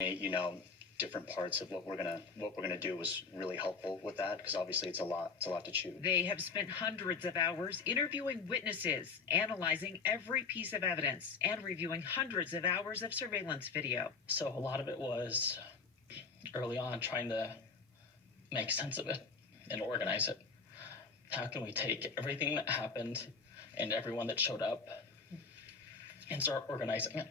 different parts of what we're gonna do was really helpful with that, because obviously it's a lot to chew. They have spent hundreds of hours interviewing witnesses, analyzing every piece of evidence, and reviewing hundreds of hours of surveillance video. So a lot of it was early on trying to make sense of it and organize it. How can we take everything that happened and everyone that showed up and start organizing it?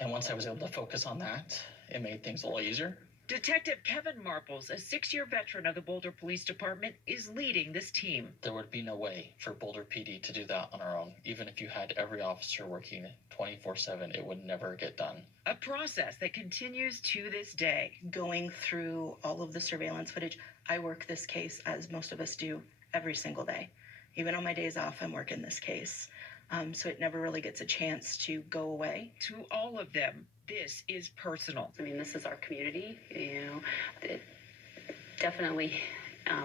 And once I was able to focus on that, it made things a little easier. Detective Kevin Marples, a 6-year veteran of the Boulder Police Department, is leading this team. There would be no way for Boulder PD to do that on our own. Even if you had every officer working 24/7, it would never get done. A process that continues to this day. Going through all of the surveillance footage, I work this case, as most of us do, every single day. Even on my days off, I'm working this case. So it never really gets a chance to go away. To all of them, this is personal. I mean, this is our community, it definitely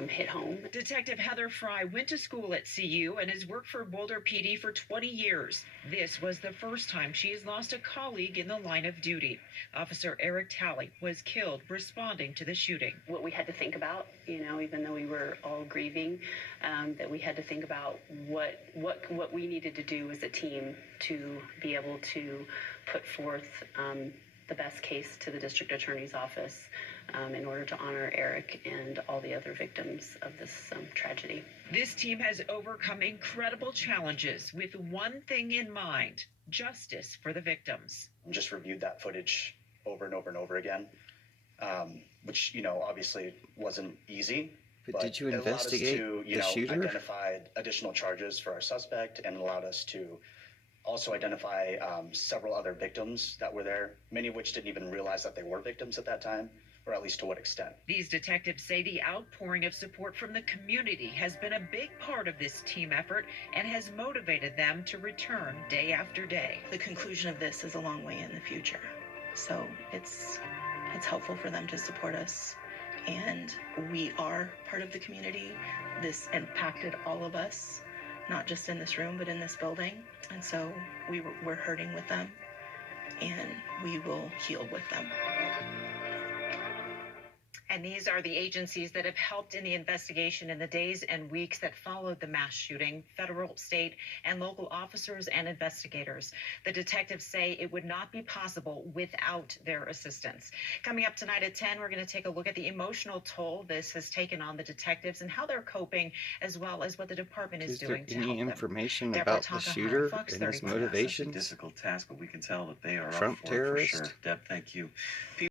hit home. Detective Heather Fry went to school at CU and has worked for Boulder PD for 20 years. This was the first time she has lost a colleague in the line of duty. Officer Eric Talley was killed responding to the shooting. What we had to think about, even though we were all grieving, that we had to think about what we needed to do as a team to be able to put forth the best case to the district attorney's office in order to honor Eric and all the other victims of this tragedy. This team has overcome incredible challenges with one thing in mind: justice for the victims. Just reviewed that footage over and over and over again, which obviously wasn't easy. But did you investigate the shooter? Identified additional charges for our suspect, and allowed us to also identify several other victims that were there, many of which didn't even realize that they were victims at that time, or at least to what extent. These detectives say the outpouring of support from the community has been a big part of this team effort and has motivated them to return day after day. The conclusion of this is a long way in the future. So it's helpful for them to support us. And we are part of the community. This impacted all of us, not just in this room, but in this building. And so we're hurting with them, and we will heal with them. And these are the agencies that have helped in the investigation in the days and weeks that followed the mass shooting: federal, state, and local officers and investigators. The detectives say it would not be possible without their assistance. Coming up tonight at 10, we're going to take a look at the emotional toll this has taken on the detectives and how they're coping, as well as what the department is doing to help them. Any information Deborah about the shooter Fox and his 31. motivations? It's a difficult task, but we can tell that they are Trump up for it for terrorist? sure. Deb, thank you.